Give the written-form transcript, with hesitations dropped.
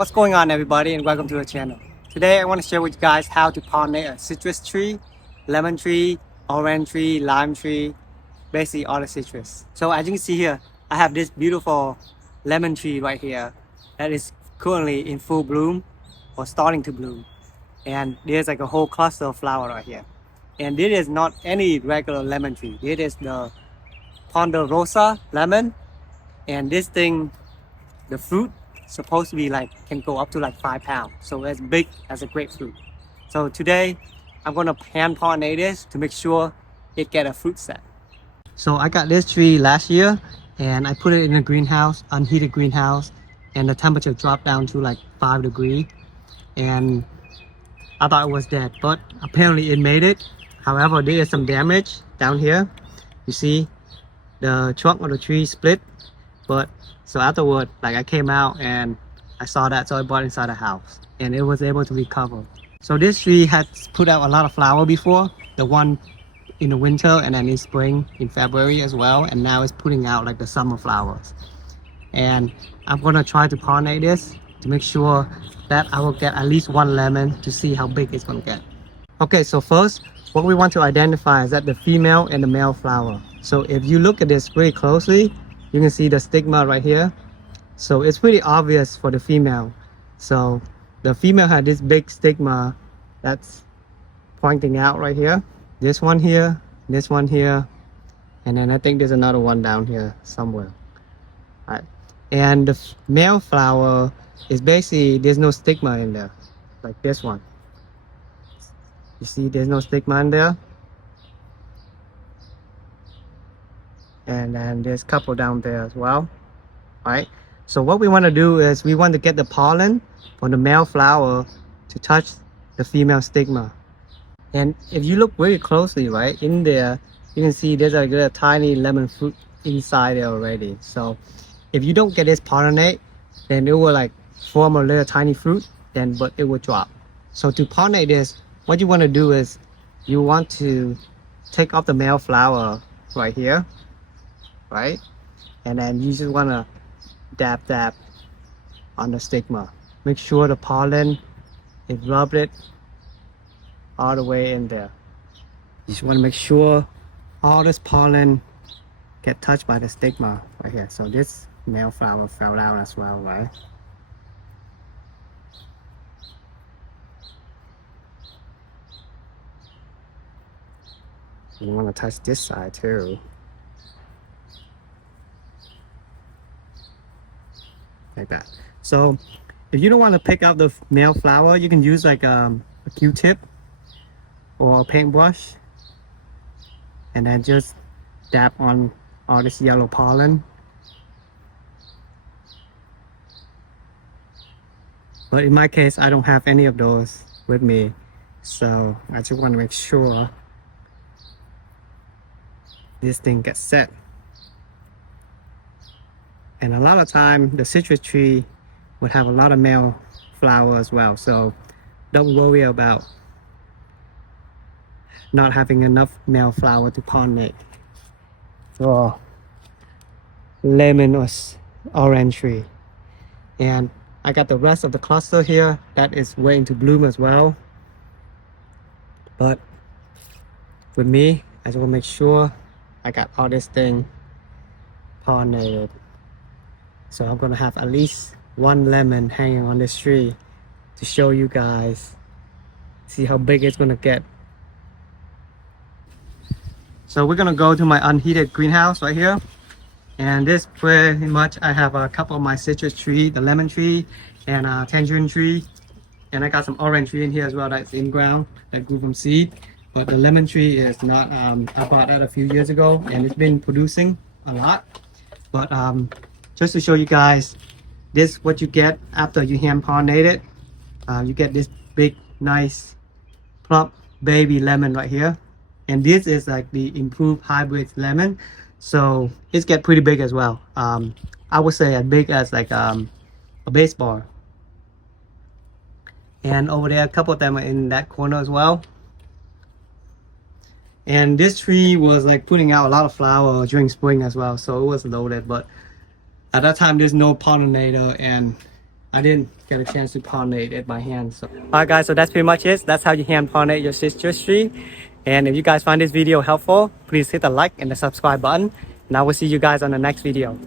What's going on, everybody, and welcome to the channel. Today I want to share with you guys how to pollinate a citrus tree, lemon tree, orange tree, lime tree, basically all the citrus. So as you can see here, I have this beautiful lemon tree right here that is currently in full bloom or starting to bloom. And there's like a whole cluster of flower right here. And this is not any regular lemon tree. This is the Ponderosa lemon. And this thing, the fruit, supposed to be like, can go up to like 5 pounds. So as big as a grapefruit. So today, I'm gonna hand pollinate this to make sure it get a fruit set. So I got this tree last year and I put it in a greenhouse, unheated greenhouse, and the temperature dropped down to like 5 degrees. And I thought it was dead, but apparently it made it. However, there is some damage down here. You see the trunk of the tree split. But so afterward, like I came out and I saw that, so I brought it inside the house and it was able to recover. So this tree had put out a lot of flower before, the one in the winter and then in spring, in February as well, and now it's putting out like the summer flowers. And I'm gonna try to pollinate this to make sure that I will get at least one lemon to see how big it's gonna get. Okay, so first, what we want to identify is that the female and the male flower. So if you look at this very closely, you can see the stigma right here. So it's pretty obvious for the female. So the female had this big stigma that's pointing out right here. This one here, and then I think there's another one down here somewhere. All right. And the male flower is basically, there's no stigma in there, like this one. You see there's no stigma in there. And then there's a couple down there as well. All right, so what we want to do is we want to get the pollen from the male flower to touch the female stigma. And if you look very closely, right, in there you can see there's like a tiny lemon fruit inside there already. So if you don't get this pollinate, then it will like form a little tiny fruit, but it will drop. So to pollinate this, what you want to do is you want to take off the male flower right here, right? And then you just want to dab on the stigma. Make sure the pollen is rubbed it all the way in there. You just want to make sure all this pollen get touched by the stigma right here. So this male flower fell out as well, right? You want to touch this side too. Like that. So if you don't want to pick out the male flower, you can use like a Q-tip or a paintbrush and then just dab on all this yellow pollen. But in my case, I don't have any of those with me, so I just want to make sure this thing gets set. And a lot of time the citrus tree would have a lot of male flower as well, so don't worry about not having enough male flower to pollinate for lemon or orange tree. And I got the rest of the cluster here that is waiting to bloom as well. But with me, I just want to make sure I got all this thing pollinated. So I'm gonna have at least one lemon hanging on this tree to show you guys, see how big it's gonna get. So we're gonna go to my unheated greenhouse right here. And this pretty much, I have a couple of my citrus tree, the lemon tree and a tangerine tree. And I got some orange tree in here as well that's in ground, that grew from seed. But the lemon tree is not, I bought that a few years ago and it's been producing a lot. But just to show you guys, this is what you get after you hand pollinate it. You get this big, nice, plump baby lemon right here. And this is like the improved hybrid lemon. So it's get pretty big as well. I would say as big as like a baseball. And over there, a couple of them are in that corner as well. And this tree was like putting out a lot of flower during spring as well. So it was loaded, but at that time there's no pollinator and I didn't get a chance to pollinate it by hand. So, alright guys, so that's pretty much it. That's how you hand pollinate your citrus tree. And if you guys find this video helpful, please hit the like and the subscribe button. And I will see you guys on the next video.